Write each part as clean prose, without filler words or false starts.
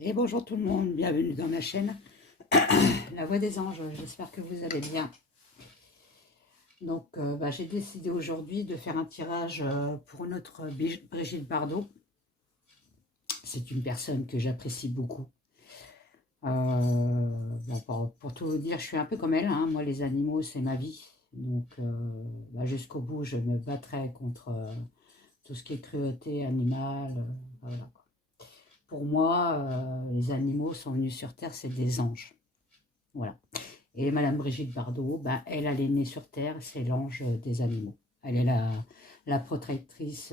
Et bonjour tout le monde, bienvenue dans ma chaîne La Voix des Anges, j'espère que vous allez bien. Donc j'ai décidé aujourd'hui de faire un tirage pour notre Brigitte Bardot. C'est une personne que j'apprécie beaucoup. Pour tout vous dire, je suis un peu comme elle, hein. Moi les animaux c'est ma vie. Donc jusqu'au bout je me battrai contre tout ce qui est cruauté animale. Voilà. Pour moi, les animaux sont venus sur Terre, c'est des anges. Voilà. Et Madame Brigitte Bardot, elle est née sur Terre, c'est l'ange des animaux. Elle est la protectrice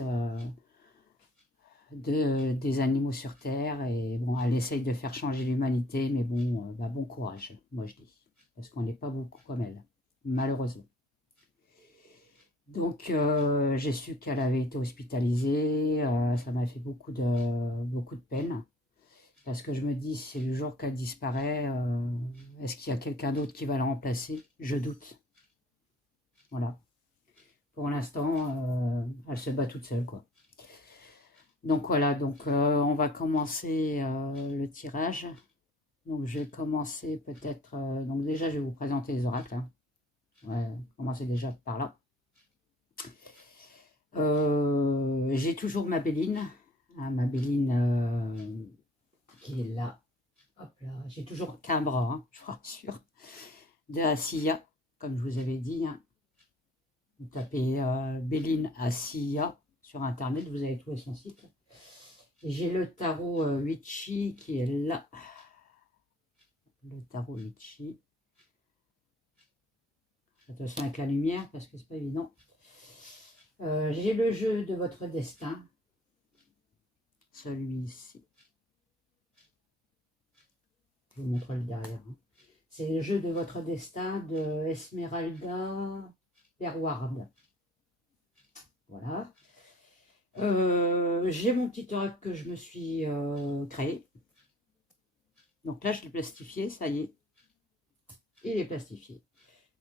des animaux sur Terre. Et bon, elle essaye de faire changer l'humanité, mais bon, bon courage, moi je dis. Parce qu'on n'est pas beaucoup comme elle, malheureusement. Donc, j'ai su qu'elle avait été hospitalisée. Ça m'a fait beaucoup de peine. Parce que je me dis, c'est le jour qu'elle disparaît, est-ce qu'il y a quelqu'un d'autre qui va la remplacer? Je doute. Voilà. Pour l'instant, elle se bat toute seule, quoi. Donc voilà, on va commencer le tirage. Donc je vais commencer peut-être... donc déjà, je vais vous présenter les oracles, hein. Ouais, commencer déjà par là. J'ai toujours ma Béline, hein, ma Béline qui est là. Hop là, j'ai toujours qu'un bras, hein, je vous rassure. De Asiya, comme je vous avais dit, hein. Vous tapez Béline Asiya sur internet, vous allez trouver son site. J'ai le tarot Witchy qui est là. Le tarot Witchy. Attention avec la lumière parce que c'est pas évident. J'ai le jeu de votre destin. Celui-ci. Je vous montre le derrière, hein. C'est le jeu de votre destin de Esmeralda Perward. Voilà. J'ai mon petit oracle que je me suis créé. Donc là, je l'ai plastifié, ça y est. Il est plastifié.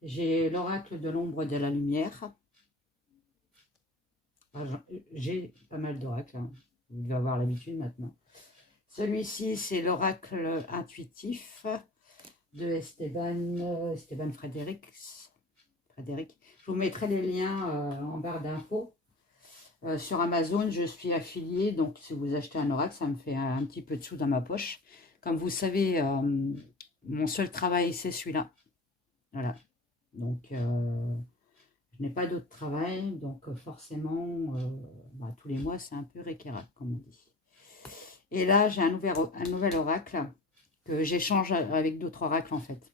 J'ai l'oracle de l'ombre et de la lumière. J'ai pas mal d'oracles, hein. Vous devez avoir l'habitude maintenant. Celui-ci, c'est l'oracle intuitif de Esteban Frédéric. Je vous mettrai les liens en barre d'infos. Sur Amazon, je suis affiliée, donc si vous achetez un oracle, ça me fait un petit peu de sous dans ma poche. Comme vous savez, mon seul travail, c'est celui-là. Voilà. Donc, je n'ai pas d'autre travail, donc forcément, tous les mois, c'est un peu récurrent, comme on dit. Et là, j'ai un nouvel oracle que j'échange avec d'autres oracles, en fait.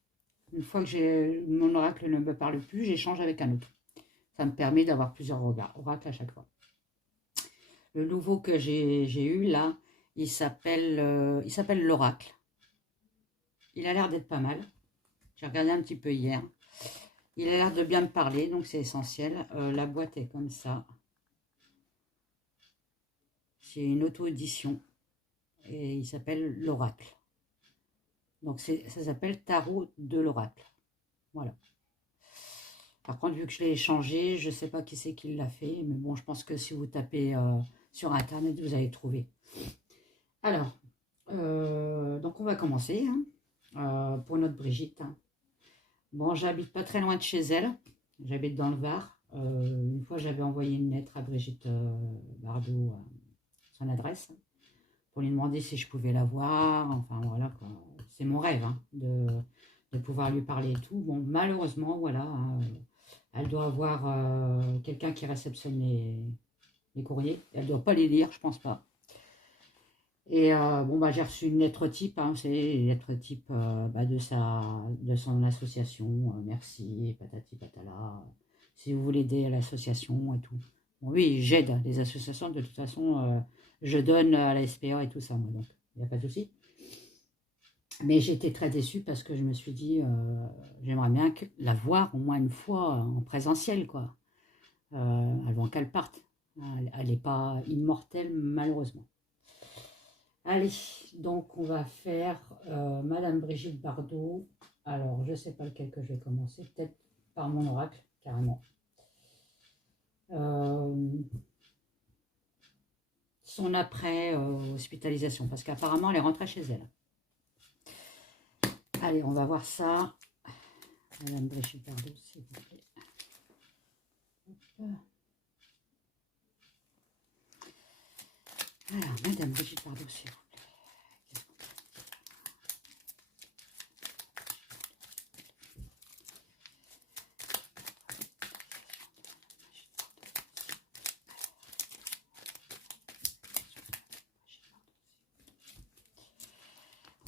Une fois que mon oracle ne me parle plus, j'échange avec un autre. Ça me permet d'avoir plusieurs oracles à chaque fois. Le nouveau que j'ai eu, là, il s'appelle l'oracle. Il a l'air d'être pas mal. J'ai regardé un petit peu hier. Il a l'air de bien me parler, donc c'est essentiel. La boîte est comme ça. C'est une auto-édition. Et il s'appelle l'oracle. Donc ça s'appelle Tarot de l'oracle. Voilà. Par contre, vu que je l'ai échangé, je ne sais pas qui c'est qui l'a fait. Mais bon, je pense que si vous tapez sur Internet, vous allez trouver. Alors, donc on va commencer, hein, pour notre Brigitte, hein. Bon, j'habite pas très loin de chez elle. J'habite dans le Var. Une fois, j'avais envoyé une lettre à Brigitte Bardot, son adresse, pour lui demander si je pouvais la voir. Enfin, voilà, quoi. C'est mon rêve, hein, de pouvoir lui parler et tout. Bon, malheureusement, voilà, hein, elle doit avoir quelqu'un qui réceptionne les courriers. Elle ne doit pas les lire, je pense pas. Et j'ai reçu une lettre type, hein, c'est une lettre type de son association. Merci, patati patala. Si vous voulez aider à l'association et tout. Bon, oui, j'aide les associations, de toute façon, je donne à la SPA et tout ça, moi, donc il n'y a pas de souci. Mais j'étais très déçue parce que je me suis dit, j'aimerais bien la voir au moins une fois en présentiel, quoi. Avant qu'elle parte. Elle n'est pas immortelle, malheureusement. Allez, donc on va faire Madame Brigitte Bardot. Alors, je ne sais pas lequel que je vais commencer. Peut-être par mon oracle, carrément. son après hospitalisation, parce qu'apparemment elle est rentrée chez elle. Allez, on va voir ça. Madame Brigitte Bardot, s'il vous plaît. Alors, Madame Brigitte Bardot, s'il vous plaît.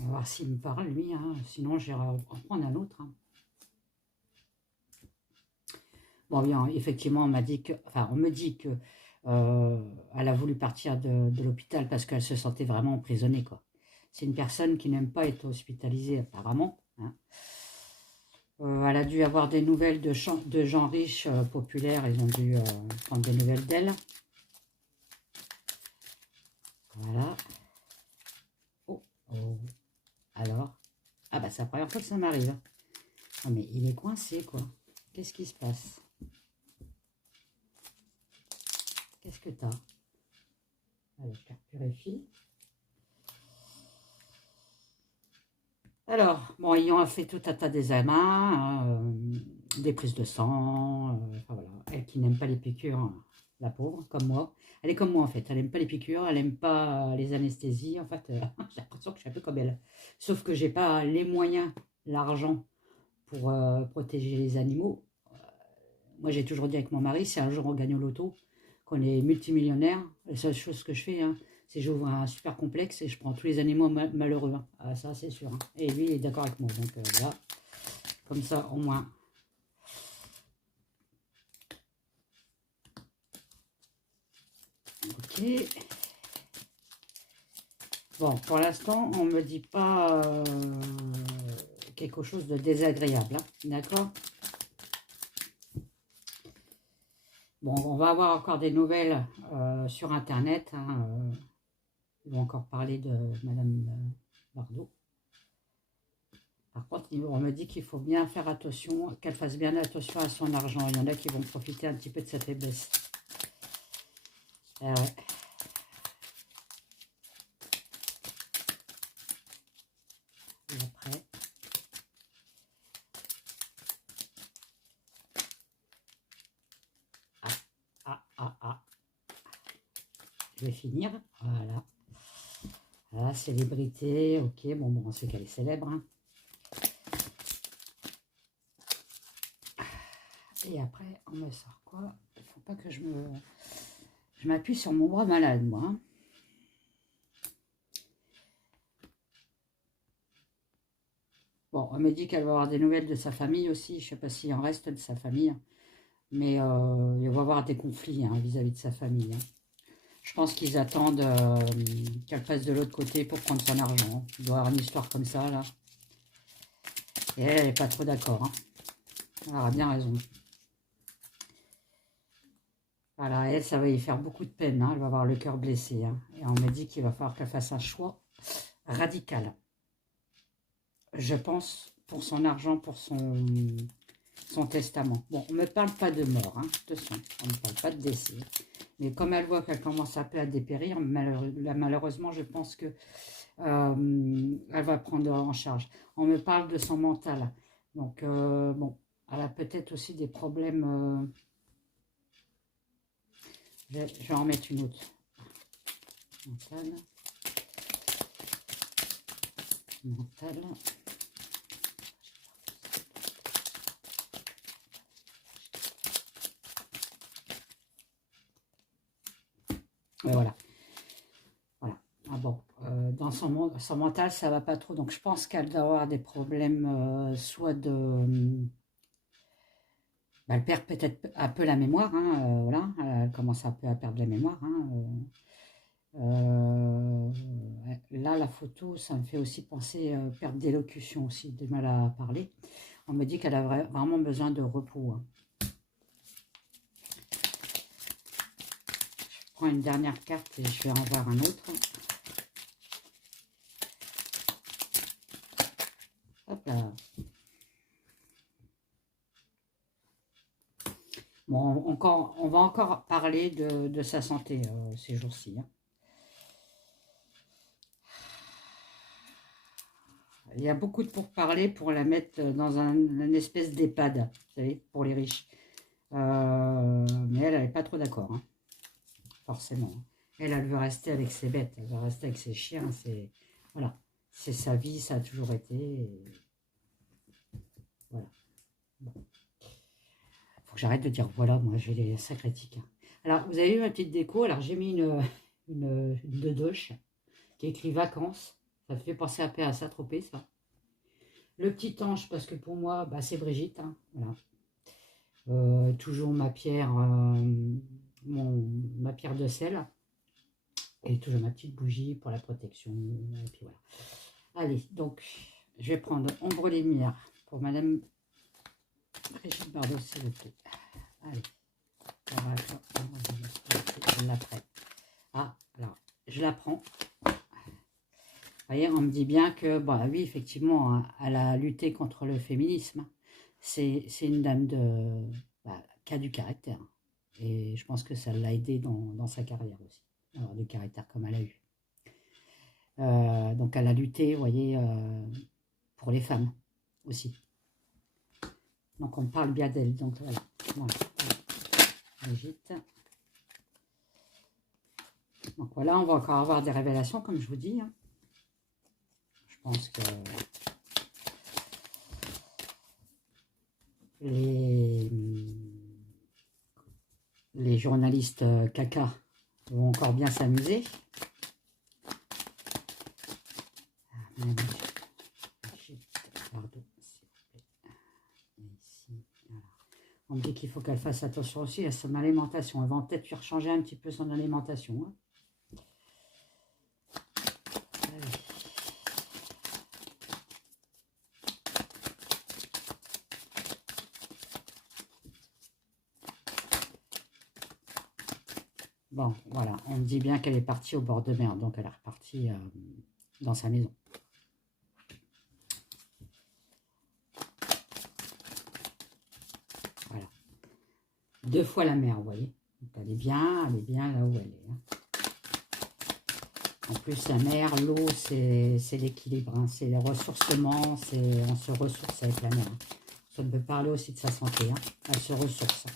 On va voir s'il me parle, lui, hein. Sinon j'irai en prendre un autre. Hein. Bon, bien, effectivement, on me dit que elle a voulu partir de l'hôpital parce qu'elle se sentait vraiment emprisonnée, quoi. C'est une personne qui n'aime pas être hospitalisée, apparemment. Hein. Elle a dû avoir des nouvelles de gens riches, populaires. Ils ont dû prendre des nouvelles d'elle. Voilà. Oh, oh. Alors, ah bah c'est la première fois que ça m'arrive. Oh, mais il est coincé, quoi. Qu'est-ce qui se passe? Qu'est-ce que t'as? Allez, je purifie. Alors, bon, ils ont fait tout un tas d'examens, des prises de sang, enfin, voilà. Elle qui n'aime pas les piqûres, la pauvre, comme moi. Elle est comme moi, en fait. Elle n'aime pas les piqûres, elle n'aime pas les anesthésies. En fait, j'ai l'impression que je suis un peu comme elle. Sauf que j'ai pas les moyens, l'argent pour protéger les animaux. Moi, j'ai toujours dit avec mon mari, si un jour on gagne au loto, qu'on est multimillionnaire, la seule chose que je fais, hein, c'est j'ouvre un super complexe et je prends tous les animaux malheureux. Hein. Ah, ça, c'est sûr. Hein. Et lui, il est d'accord avec moi. Donc, voilà. Comme ça, au moins. Ok. Bon, pour l'instant, on ne me dit pas quelque chose de désagréable. Hein. D'accord? Bon, on va avoir encore des nouvelles sur Internet. Hein, ils vont encore parler de Madame Bardot. Par contre, on me dit qu'il faut bien faire attention, qu'elle fasse bien attention à son argent. Il y en a qui vont profiter un petit peu de sa faiblesse. Ouais. Et après... Je vais finir. Voilà. La célébrité. Ok, bon, on sait qu'elle est célèbre. Hein. Et après, on me sort quoi? Il ne faut pas que je m'appuie sur mon bras malade, moi. Hein. Bon, on me dit qu'elle va avoir des nouvelles de sa famille aussi. Je ne sais pas s'il en reste de sa famille. Mais il va y avoir des conflits vis-à-vis de sa famille. Hein. Je pense qu'ils attendent qu'elle passe de l'autre côté pour prendre son argent. Il doit y avoir une histoire comme ça, là. Et elle n'est pas trop d'accord. Hein. Elle aura bien raison. Voilà, elle, ça va lui faire beaucoup de peine. Hein. Elle va avoir le cœur blessé. Hein. Et on m'a dit qu'il va falloir qu'elle fasse un choix radical. Je pense, pour son argent, pour son testament. Bon, on ne me parle pas de mort, hein, attention, on ne parle pas de décès. Mais comme elle voit qu'elle commence un peu à dépérir, malheureusement, je pense que elle va prendre en charge. On me parle de son mental. Donc, bon, elle a peut-être aussi des problèmes. Je vais en mettre une autre. Mental. Mental. Voilà. Voilà. Ah bon, dans son mental, ça va pas trop. Donc, je pense qu'elle doit avoir des problèmes, soit de... Bah, elle perd peut-être un peu la mémoire. Hein, voilà. Elle commence un peu à perdre la mémoire. Hein, là, la photo, ça me fait aussi penser perte d'élocution aussi, de mal à parler. On me dit qu'elle a vraiment besoin de repos. Hein. Je prends une dernière carte et je vais en voir un autre. Hop là. Bon, on va encore parler de sa santé ces jours-ci. Hein. Il y a beaucoup de pourparlers pour la mettre dans une espèce d'EHPAD, vous savez, pour les riches. Mais elle n'est pas trop d'accord, hein, forcément. Elle veut rester avec ses bêtes, elle veut rester avec ses chiens. Voilà, c'est sa vie, ça a toujours été. Voilà. Bon. Faut que j'arrête de dire voilà, moi j'ai les sacrés tiques. Alors, vous avez vu ma petite déco. Alors, j'ai mis une dodoche qui est écrit vacances. Ça me fait penser un peu à Saint-Tropez, ça. Le petit ange, parce que pour moi, bah, c'est Brigitte. Hein, voilà. Toujours ma pierre, ma pierre de sel. Et toujours ma petite bougie pour la protection. Et puis voilà. Allez, donc, je vais prendre ombre lumière pour Madame Brigitte Bardot, s'il vous plaît. Allez. Je la prête. Ah, alors, je la prends. Vous voyez, on me dit bien que, bah oui, effectivement, hein, elle a lutté contre le féminisme. C'est une dame qui a du caractère. Et je pense que ça l'a aidé dans sa carrière aussi. Alors, du caractère comme elle a eu. Donc, elle a lutté, vous voyez, pour les femmes aussi. Donc, on parle bien d'elle. Donc, voilà. Brigitte. Donc, voilà, on va encore avoir des révélations, comme je vous dis. Hein. Je pense que les journalistes caca vont encore bien s'amuser. On me dit qu'il faut qu'elle fasse attention aussi à son alimentation. Elle va peut-être faire changer un petit peu son alimentation. Hein. Bon, voilà, on me dit bien qu'elle est partie au bord de mer, donc elle est repartie dans sa maison. Voilà. 2 fois la mer, vous voyez. Donc elle est bien là où elle est. Hein. En plus, la mer, l'eau, c'est l'équilibre, hein, c'est le ressourcement, on se ressource avec la mer. Hein. Ça peut parler aussi de sa santé, hein. Elle se ressource.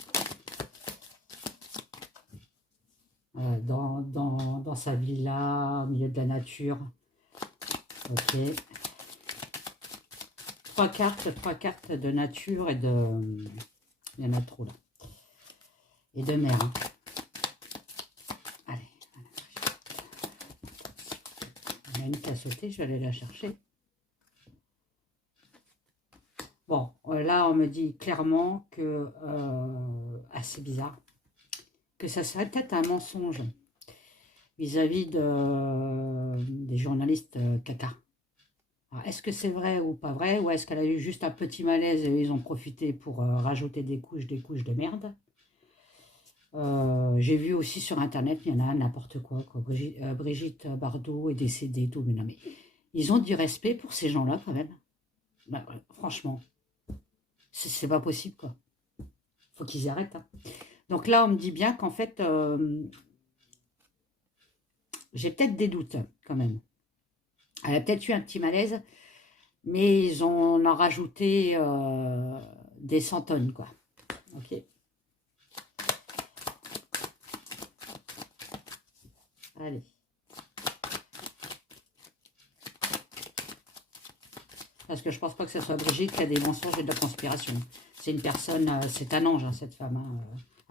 Dans sa villa, au milieu de la nature. Ok. 3 cartes de nature et de... Il y en a trop là. Et de mer. Hein. Allez. Il y a une qui a sauté, je vais aller la chercher. Bon, là on me dit clairement que... assez bizarre. Que ça serait peut-être un mensonge vis-à-vis des journalistes caca. Est-ce que c'est vrai ou pas vrai? Ou est-ce qu'elle a eu juste un petit malaise et ils ont profité pour rajouter des couches de merde? J'ai vu aussi sur internet, il y en a n'importe quoi. Brigitte Bardot est décédée, tout. Mais non, mais ils ont du respect pour ces gens-là quand même. Bah, franchement, c'est pas possible quoi. Faut qu'ils arrêtent. Hein. Donc là, on me dit bien qu'en fait, j'ai peut-être des doutes quand même. Elle a peut-être eu un petit malaise, mais ils en ont rajouté des 100 tonnes, quoi. Ok. Allez. Parce que je pense pas que ce soit Brigitte qui a des mensonges et de la conspiration. C'est une personne, c'est un ange, hein, cette femme. Hein.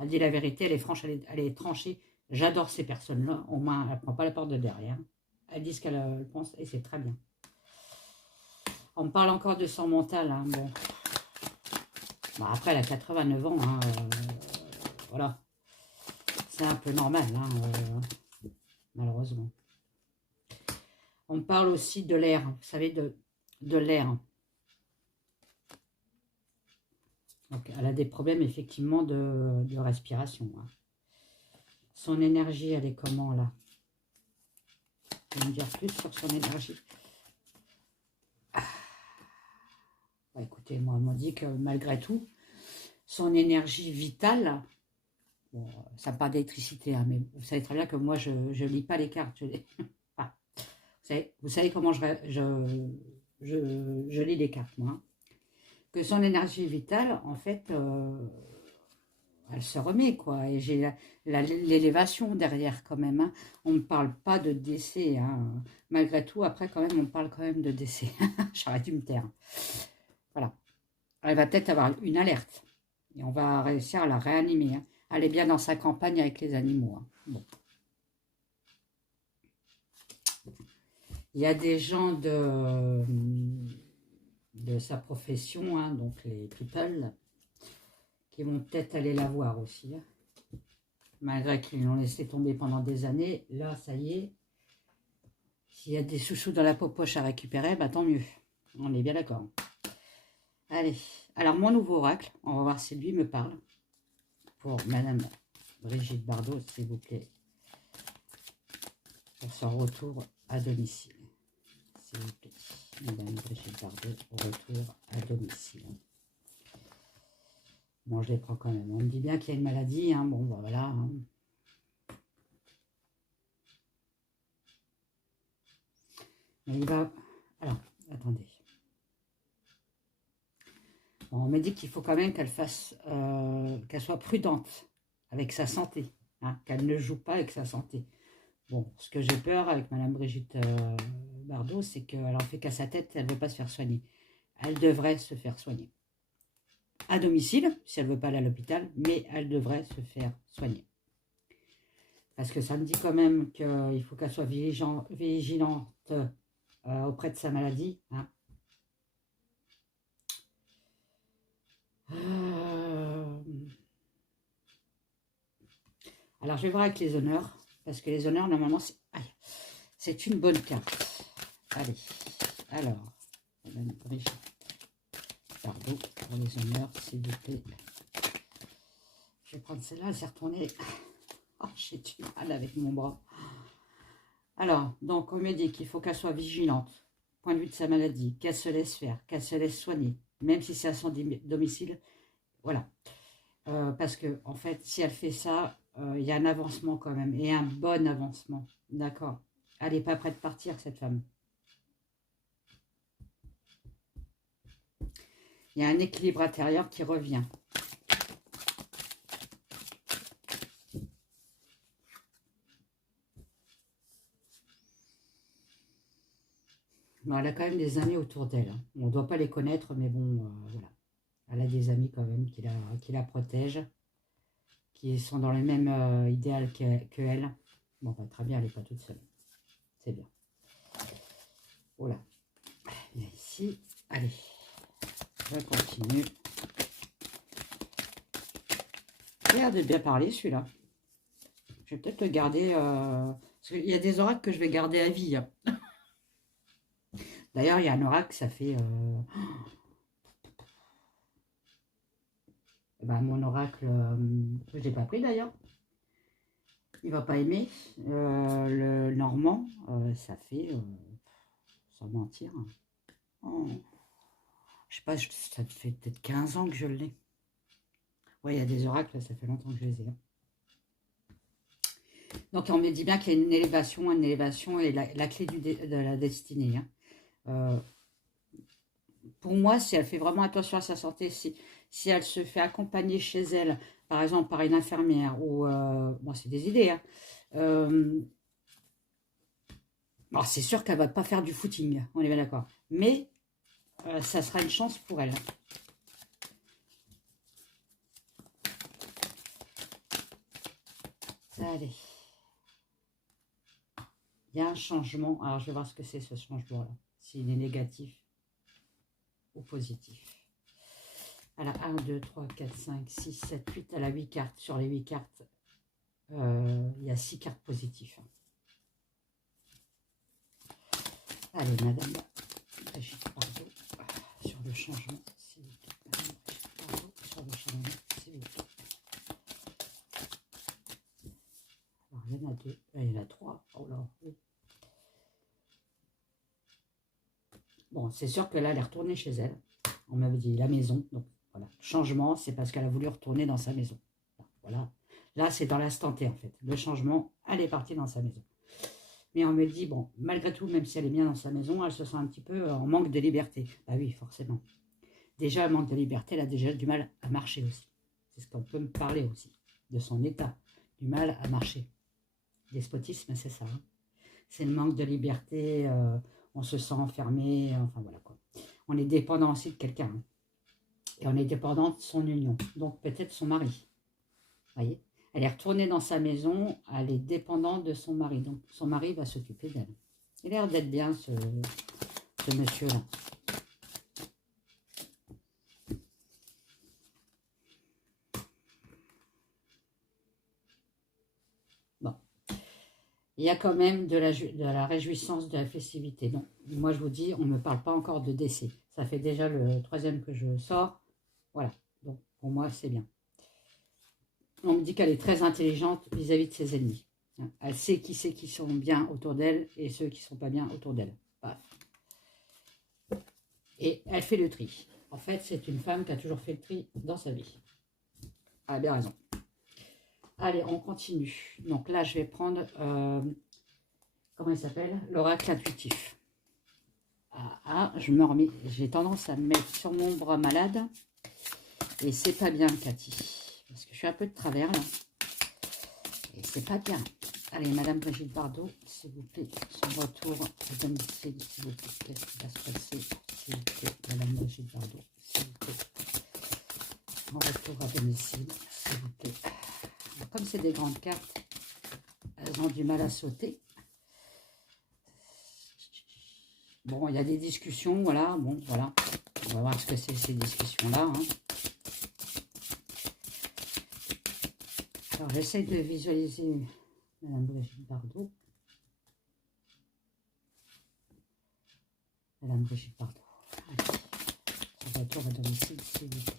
Elle dit la vérité, elle est franche, elle est tranchée. J'adore ces personnes-là. Au moins, elle ne prend pas la porte de derrière. Elle dit ce qu'elle pense et c'est très bien. On me parle encore de son mental. Hein, bon. Bon, après, elle a 89 ans. Hein, voilà. C'est un peu normal, hein, malheureusement. On me parle aussi de l'air. Vous savez, de l'air. Donc, elle a des problèmes, effectivement, de respiration. Hein. Son énergie, elle est comment, là? Je vais me dire plus sur son énergie. Ah. Bah, écoutez, moi, on m'a dit que malgré tout, son énergie vitale, bon, ça me parle d'électricité, hein, mais vous savez très bien que moi, je ne lis pas les cartes. Enfin, vous savez comment je lis les cartes, moi, hein, que son énergie vitale, en fait, elle se remet, quoi. Et j'ai l'élévation derrière, quand même. Hein. On ne parle pas de décès. Hein. Malgré tout, après, quand même, on parle quand même de décès. J'aurais dû me taire. Voilà. Elle va peut-être avoir une alerte. Et on va réussir à la réanimer. Hein. Elle est bien dans sa campagne avec les animaux. Hein. Bon. Il y a des gens de sa profession, hein, donc les people, qui vont peut-être aller la voir aussi. Hein. Malgré qu'ils l'ont laissé tomber pendant des années, là, ça y est. S'il y a des sous-sous dans la poche à récupérer, bah tant mieux. On est bien d'accord. Allez, alors mon nouveau oracle, on va voir si lui me parle. Pour Madame Brigitte Bardot, s'il vous plaît. Pour son retour à domicile. S'il vous plaît. Madame Brigitte Bardot, retour à domicile. Bon, je les prends quand même. On me dit bien qu'il y a une maladie. Hein. Bon, voilà. Hein. Mais il va... Alors, attendez. Bon, on me dit qu'il faut quand même qu'elle fasse... qu'elle soit prudente avec sa santé. Hein, qu'elle ne joue pas avec sa santé. Bon, ce que j'ai peur avec Madame Brigitte Bardot, c'est qu'elle en fait qu'à sa tête, elle ne veut pas se faire soigner. Elle devrait se faire soigner. À domicile, si elle ne veut pas aller à l'hôpital, mais elle devrait se faire soigner. Parce que ça me dit quand même qu'il faut qu'elle soit vigilante auprès de sa maladie. Hein. Alors, je vais voir avec les honneurs, parce que les honneurs, normalement, c'est une bonne carte. Allez, alors, Madame Brigitte Bardot, pour les honneurs, s'il vous plaît. Je vais prendre celle-là, elle s'est retournée. Oh, j'ai du mal avec mon bras. Alors, donc, on me dit qu'il faut qu'elle soit vigilante, point de vue de sa maladie, qu'elle se laisse faire, qu'elle se laisse soigner, même si c'est à son domicile. Voilà. Parce que, en fait, si elle fait ça, il y a un avancement quand même, et un bon avancement. D'accord. Elle n'est pas prête de partir, cette femme. Il y a un équilibre intérieur qui revient. Bon, elle a quand même des amis autour d'elle. Hein. On ne doit pas les connaître, mais bon, voilà. Elle a des amis quand même qui la protègent, qui sont dans le même idéal que elle. Bon, bah, très bien, elle n'est pas toute seule. C'est bien. Voilà. Et ici, allez, je continue. Il a l'air de bien parler, celui-là. Je vais peut-être le garder, parce qu'il y a des oracles que je vais garder à vie. Hein. D'ailleurs, il y a un oracle, ça fait... Ben, mon oracle, je ne l'ai pas pris d'ailleurs. Il ne va pas aimer. Le normand, ça fait... sans mentir. Oh, je sais pas, ça fait peut-être 15 ans que je l'ai. Ouais, il y a des oracles, ça fait longtemps que je les ai. Donc, on me dit bien qu'il y a une élévation est la clé de la destinée. Hein. Pour moi, si elle fait vraiment attention à sa santé, si elle se fait accompagner chez elle, par exemple par une infirmière, ou bon, c'est des idées, hein, bon, c'est sûr qu'elle ne va pas faire du footing, on est bien d'accord. Mais ça sera une chance pour elle. Allez. Il y a un changement. Alors, je vais voir ce que c'est ce changement-là. S'il est négatif ou positif. Alors, 1, 2, 3, 4, 5, 6, 7, 8. Elle a 8 cartes. Sur les 8 cartes, il y a 6 cartes positives. Allez, Madame Brigitte Bardot, sur le changement, s'il vous plaît. Madame Brigitte Bardot, sur le changement, s'il vous plaît. Alors, il y en a 2. Il y en a 3. Oh là, oui. Bon, c'est sûr que là, elle est retournée chez elle. On m'avait dit la maison. Donc, voilà. Changement, c'est parce qu'elle a voulu retourner dans sa maison. Voilà. Là, c'est dans l'instant T, en fait. Le changement, elle est partie dans sa maison. Mais on me dit, bon, malgré tout, même si elle est bien dans sa maison, elle se sent un petit peu en manque de liberté. Bah oui, forcément. Déjà, elle manque de liberté, elle a déjà du mal à marcher aussi. C'est ce qu'on peut me parler aussi, de son état, du mal à marcher. Despotisme, c'est ça. Hein. C'est le manque de liberté, on se sent enfermé, enfin voilà quoi. On est dépendant aussi de quelqu'un. Hein. Et on est dépendant de son union, donc peut-être son mari. Vous voyez, elle est retournée dans sa maison, elle est dépendante de son mari, donc son mari va s'occuper d'elle. Il a l'air d'être bien ce monsieur-là. Bon, il y a quand même de la réjouissance, de la festivité. Donc, moi je vous dis, on ne me parle pas encore de décès. Ça fait déjà le 3e que je sors. Voilà, donc pour moi c'est bien. On me dit qu'elle est très intelligente vis-à-vis de ses ennemis. Elle sait qui c'est qui sont bien autour d'elle et ceux qui ne sont pas bien autour d'elle. Et elle fait le tri. En fait, c'est une femme qui a toujours fait le tri dans sa vie. Elle a bien raison. Allez, on continue. Donc là, je vais prendre, comment il s'appelle? L'oracle intuitif. Je me remets. J'ai tendance à me mettre sur mon bras malade. Et c'est pas bien, Cathy. Parce que je suis un peu de travers, là. Et c'est pas bien. Allez, Madame Brigitte Bardot, s'il vous plaît, son retour à domicile, s'il vous plaît. Qu'est-ce qui va se passer, s'il vous plaît, Madame Brigitte Bardot, s'il vous plaît. Son retour à domicile, s'il vous plaît. Alors, comme c'est des grandes cartes, elles ont du mal à sauter. Bon, il y a des discussions, voilà. Bon, voilà. On va voir ce que c'est ces discussions-là. Hein. Alors, j'essaie de visualiser Madame Brigitte Bardot. Madame Brigitte Bardot. Allez. Son retour à domicile, s'il vous plaît.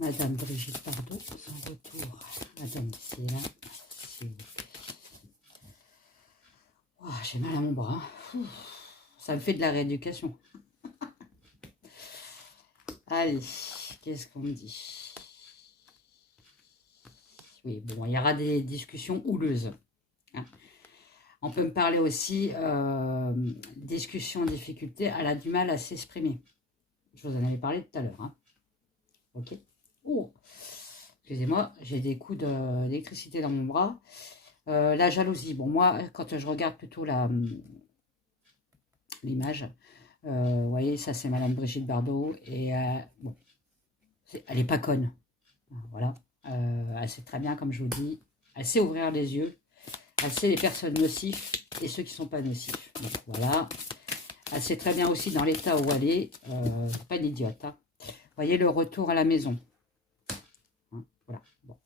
Madame Brigitte Bardot, son retour à domicile, s'il vous plaît. Oh, j'ai mal à mon bras. Ça me fait de la rééducation. Allez, qu'est-ce qu'on me dit? Oui, bon, il y aura des discussions houleuses. Hein. On peut me parler aussi, discussion, difficulté, elle a du mal à s'exprimer. Je vous en avais parlé tout à l'heure. Hein. Ok. Oh, excusez-moi, j'ai des coups d'électricité dans mon bras. La jalousie. Bon, moi, quand je regarde plutôt l'image, vous voyez, ça c'est Madame Brigitte Bardot. Et bon, elle n'est pas conne. Voilà. Elle sait très bien, comme je vous dis, elle sait ouvrir les yeux. Elle sait les personnes nocives et ceux qui ne sont pas nocifs. Donc, voilà. Elle sait très bien aussi dans l'état où elle est. Pas une idiote. Hein. Vous voyez le retour à la maison. Hein, voilà. Bon.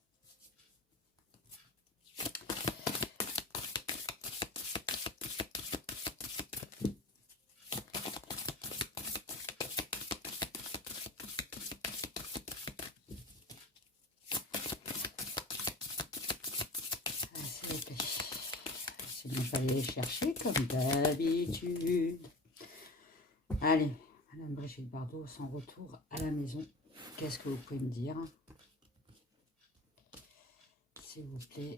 Je vais aller les chercher comme d'habitude. Allez, Madame Brigitte Bardot, son retour à la maison. Qu'est-ce que vous pouvez me dire? S'il vous plaît.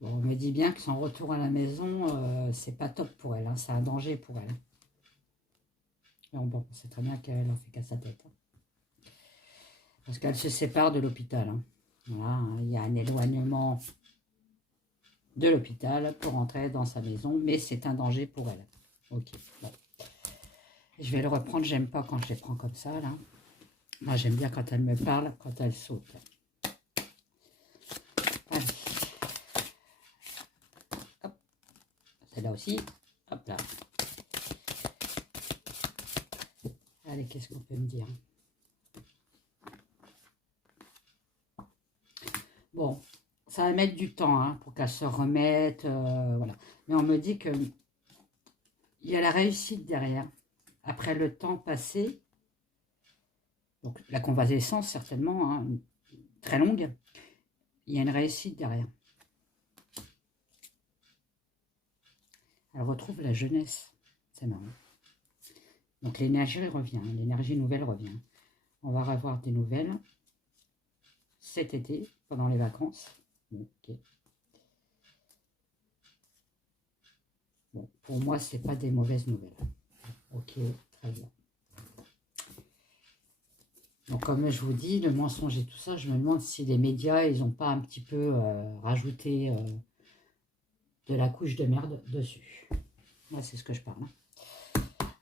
Bon, on me dit bien que son retour à la maison, c'est pas top pour elle. Hein, c'est un danger pour elle. Mais bon, c'est très bien qu'elle en fait qu'à sa tête. Hein. Parce qu'elle se sépare de l'hôpital. Hein. Voilà, hein, il y a un éloignement de l'hôpital pour entrer dans sa maison, mais c'est un danger pour elle. Ok, bon. Je vais le reprendre, j'aime pas quand je les prends comme ça, là. Moi, j'aime bien quand elle me parle, quand elle saute. Allez. Hop. Celle-là aussi. Hop là. Allez, qu'est-ce qu'on peut me dire? Bon, ça va mettre du temps hein, pour qu'elle se remette, voilà. Mais on me dit que il y a la réussite derrière. Après le temps passé, donc la convalescence certainement, hein, très longue, il y a une réussite derrière. Elle retrouve la jeunesse. C'est marrant. Donc l'énergie revient, l'énergie nouvelle revient. On va avoir des nouvelles cet été, pendant les vacances. Ok. Bon, pour moi, ce n'est pas des mauvaises nouvelles. Ok, très bien. Donc comme je vous dis, le mensonge et tout ça, je me demande si les médias, ils n'ont pas un petit peu rajouté de la couche de merde dessus. Là, c'est ce que je parle.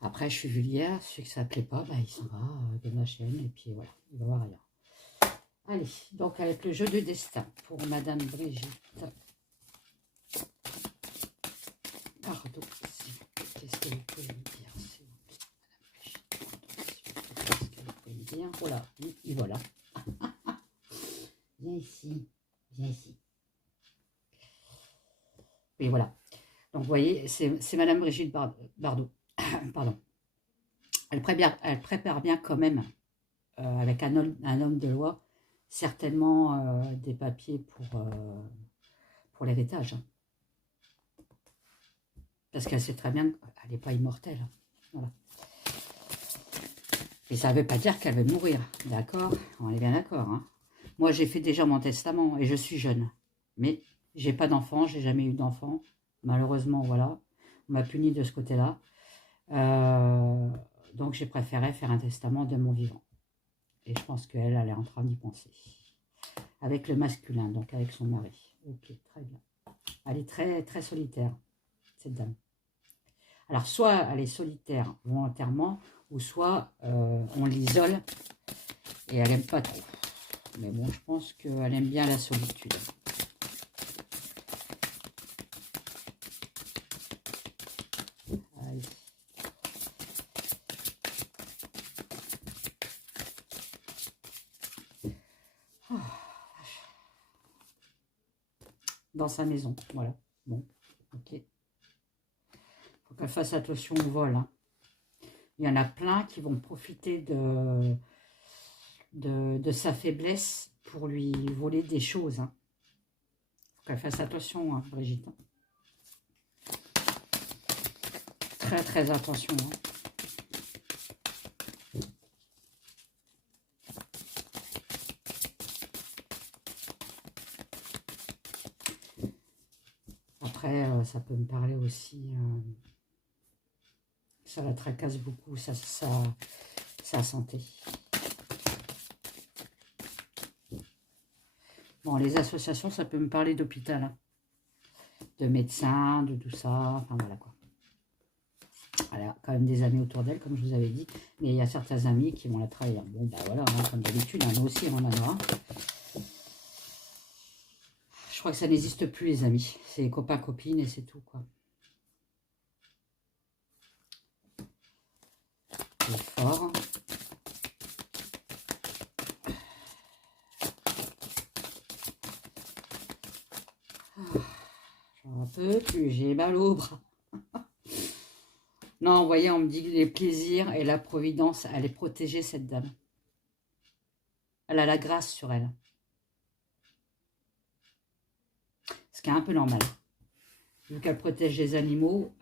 Après, je suis vulgaire, celui que ça ne plaît pas, bah, il s'en va de ma chaîne, et puis voilà, il va voir ailleurs. Allez, donc avec le jeu de destin pour Madame Brigitte. Pardon, qu'est-ce que vous pouvez me dire, Madame Brigitte? Qu'est-ce que vous pouvez me dire? Voilà, et voilà. Viens ici, viens ici. Et voilà. Donc, vous voyez, c'est Madame Brigitte Bardot. Pardon. Elle prépare bien quand même, avec un homme de loi, certainement des papiers pour l'héritage. Hein. Parce qu'elle sait très bien qu'elle n'est pas immortelle. Voilà. Et ça ne veut pas dire qu'elle va mourir. D'accord? On est bien d'accord. Hein. Moi, j'ai fait déjà mon testament et je suis jeune. Mais j'ai pas d'enfant, j'ai jamais eu d'enfant. Malheureusement, voilà. On m'a puni de ce côté-là. Donc, j'ai préféré faire un testament de mon vivant. Et je pense qu'elle est en train d'y penser. Avec le masculin, donc avec son mari. Ok, très bien. Elle est très, très solitaire, cette dame. Alors, soit elle est solitaire volontairement, ou soit on l'isole et elle n'aime pas trop. Mais bon, je pense qu'elle aime bien la solitude. Allez. Oh, dans sa maison, voilà. Bon, ok. Faut qu'elle fasse attention au vol. Hein. Il y en a plein qui vont profiter de sa faiblesse pour lui voler des choses. Hein. Faut qu'elle fasse attention, hein, Brigitte. Très, très attention. Hein. Après, ça peut me parler aussi... ça la tracasse beaucoup, sa santé. Bon, les associations, ça peut me parler d'hôpital. Hein. De médecins, de tout ça. Enfin, voilà quoi. Elle a quand même des amis autour d'elle, comme je vous avais dit. Mais il y a certains amis qui vont la trahir. Bon, ben voilà, hein, comme d'habitude, hein, nous aussi, on en a. Je crois que ça n'existe plus, les amis. C'est copains, copines et c'est tout, quoi. C'est fort. J'en peux plus, j'ai mal au bras. Non, vous voyez, on me dit que les plaisirs et la providence, elle est protégée, cette dame. Elle a la grâce sur elle. Ce qui est un peu normal. Vu qu'elle protège les animaux,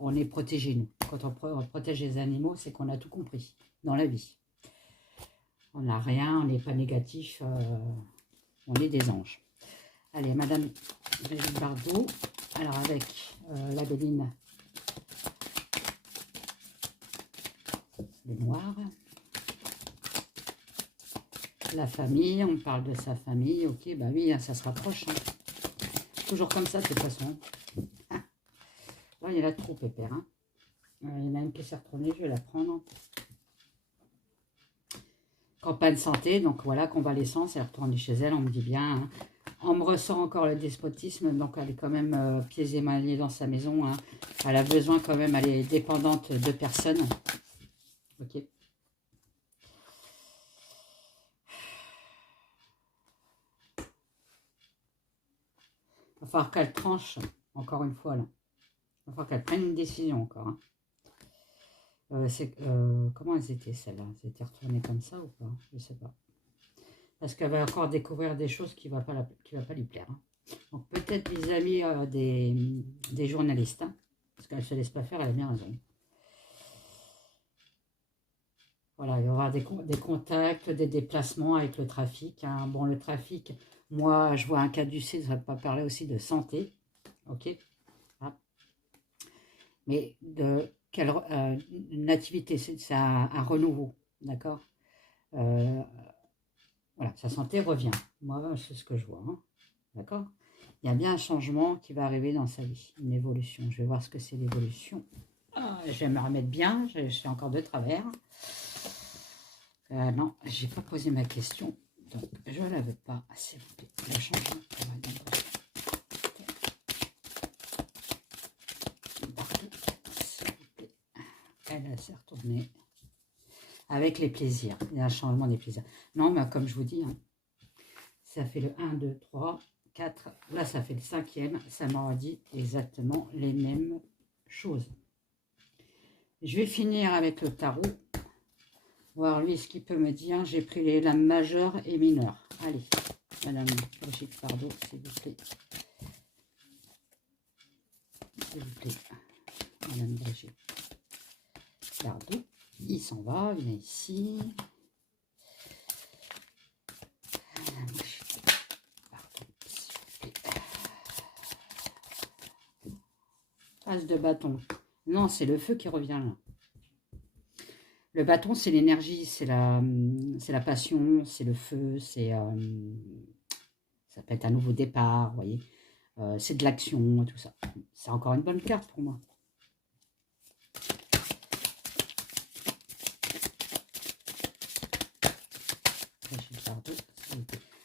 on est protégé, nous. Quand on protège les animaux, c'est qu'on a tout compris dans la vie. On n'a rien, on n'est pas négatif, on est des anges. Allez, Madame Brigitte Bardot, alors avec la Béline, le noir. La famille, on parle de sa famille, ok, bah oui, ça se rapproche. Hein. Toujours comme ça, de toute façon. Ah. Là, il y en a trop, pépère. Hein. Il y en a une qui s'est retournée, je vais la prendre. Campagne santé, donc voilà, convalescence, elle est retournée chez elle, on me dit bien. Hein. On me ressort encore le despotisme, donc elle est quand même pieds et mains liés dans sa maison. Hein. Elle a besoin quand même, elle est dépendante de personnes. Ok. Il va falloir qu'elle tranche, encore une fois, là. Il va falloir qu'elle prenne une décision encore. Hein. Comment elles étaient, celles-là? Elles étaient retournées comme ça ou pas? Je ne sais pas. parce qu'elle va encore découvrir des choses qui ne va pas lui plaire. Hein. Donc peut-être vis-à-vis des journalistes, hein, parce qu'elle ne se laisse pas faire, elle a bien raison. Voilà, il va y avoir des contacts, des déplacements avec le trafic. Hein. Bon, le trafic, moi, je vois un caducé, ça ne va pas parler aussi de santé. Ok. Ah. Mais une activité, c'est un renouveau. D'accord. Voilà, sa santé revient. Moi, c'est ce que je vois. Hein. D'accord. Il y a bien un changement qui va arriver dans sa vie, une évolution. Je vais voir ce que c'est l'évolution. Je vais me remettre bien, je suis encore de travers. Non, j'ai pas posé ma question, donc je ne la veux pas. S'il vous plaît, le changement. Elle s'est retournée avec les plaisirs. Il y a un changement des plaisirs. Non, mais comme je vous dis, hein, ça fait le 1, 2, 3, 4. Là, ça fait le 5e. Ça m'aura dit exactement les mêmes choses. Je vais finir avec le tarot. Voir lui ce qu'il peut me dire. J'ai pris les lames majeures et mineures. Allez, Madame Brigitte Bardot, s'il vous plaît. S'il vous plaît. Madame Brigitte Bardot. Il s'en va, il vient ici. Madame Brigitte Bardot, s'il vous plaît. Passe de bâton. Non, c'est le feu qui revient là. Le bâton, c'est l'énergie, c'est la passion, c'est le feu, ça peut être un nouveau départ, vous voyez. C'est de l'action, tout ça. C'est encore une bonne carte pour moi.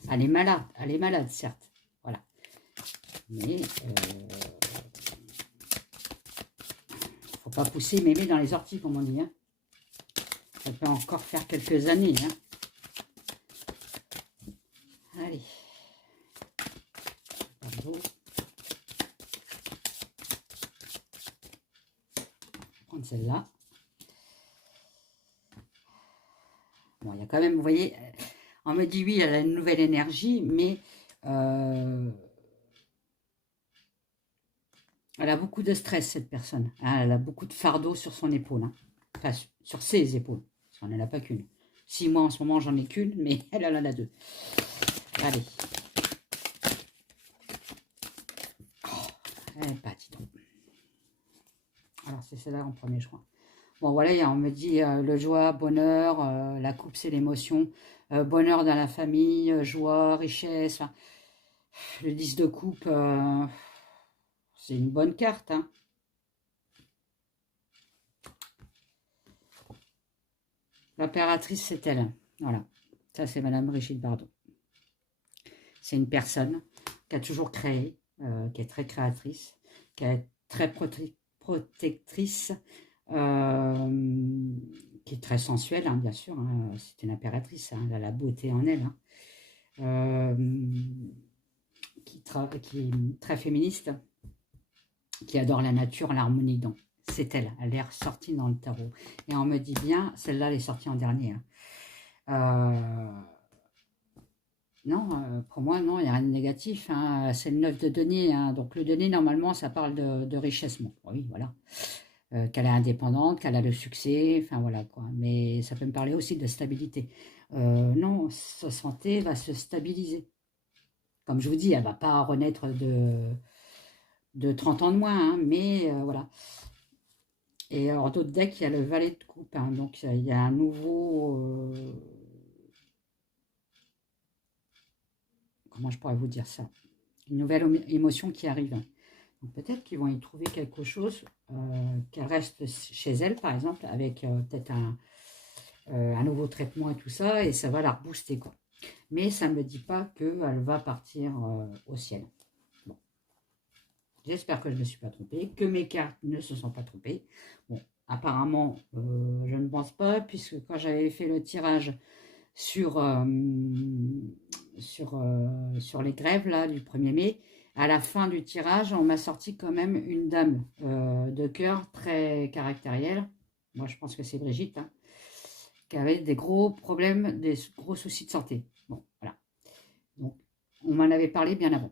Elle est malade, certes. Voilà. Mais faut pas pousser mémé dans les orties, comme on dit. Hein. Ça peut encore faire quelques années. Hein. Allez. Pardon. Prendre celle-là. Bon, il y a quand même, vous voyez, on me dit oui, elle a une nouvelle énergie, mais elle a beaucoup de stress, cette personne. Hein, elle a beaucoup de fardeau sur son épaule. Hein. Enfin, sur ses épaules. Parce qu'on n'en a pas qu'une. Si moi, en ce moment, j'en ai qu'une, mais elle en a deux. Allez. Oh, elle est partie. Alors, c'est celle-là en premier, je crois. Bon, voilà, on me dit le joie, bonheur, la coupe, c'est l'émotion. Bonheur dans la famille, joie, richesse. Enfin, le 10 de coupe, c'est une bonne carte. Hein. L'impératrice, c'est elle. Voilà. Ça, c'est Madame Brigitte Bardot. C'est une personne qui a toujours créé, qui est très créatrice, qui est très protectrice, qui est très sensuelle, hein, bien sûr. Hein. C'est une impératrice, hein, elle a la beauté en elle. Hein. Qui est très féministe, qui adore la nature, l'harmonie. Donc, c'est elle. Elle est ressortie dans le tarot. Et on me dit bien, celle-là, elle est sortie en dernier. Hein. Non, pour moi, non, il n'y a rien de négatif. Hein. C'est le 9 de denier. Hein. Donc, le denier, normalement, ça parle de richesse. Bon, oui, voilà. Qu'elle est indépendante, qu'elle a le succès. Enfin, voilà, quoi. Mais ça peut me parler aussi de stabilité. Non, sa santé va se stabiliser. Comme je vous dis, elle ne va pas renaître de 30 ans de moins. Hein, mais voilà. Et alors, d'autres decks, il y a le valet de coupe. Hein. Donc, il y a un nouveau... comment je pourrais vous dire ça? Une nouvelle émotion qui arrive. Donc peut-être qu'ils vont y trouver quelque chose, qu'elle reste chez elle, par exemple, avec peut-être un nouveau traitement et tout ça, et ça va la rebooster, quoi. Mais ça ne me dit pas qu'elle va partir au ciel. Bon. J'espère que je ne me suis pas trompée, que mes cartes ne se sont pas trompées. Bon, apparemment, je ne pense pas, puisque quand j'avais fait le tirage sur les grèves là, du 1er mai, à la fin du tirage, on m'a sorti quand même une dame de cœur très caractérielle. Moi, je pense que c'est Brigitte, hein, qui avait des gros problèmes, des gros soucis de santé. Bon, voilà. Donc, on m'en avait parlé bien avant.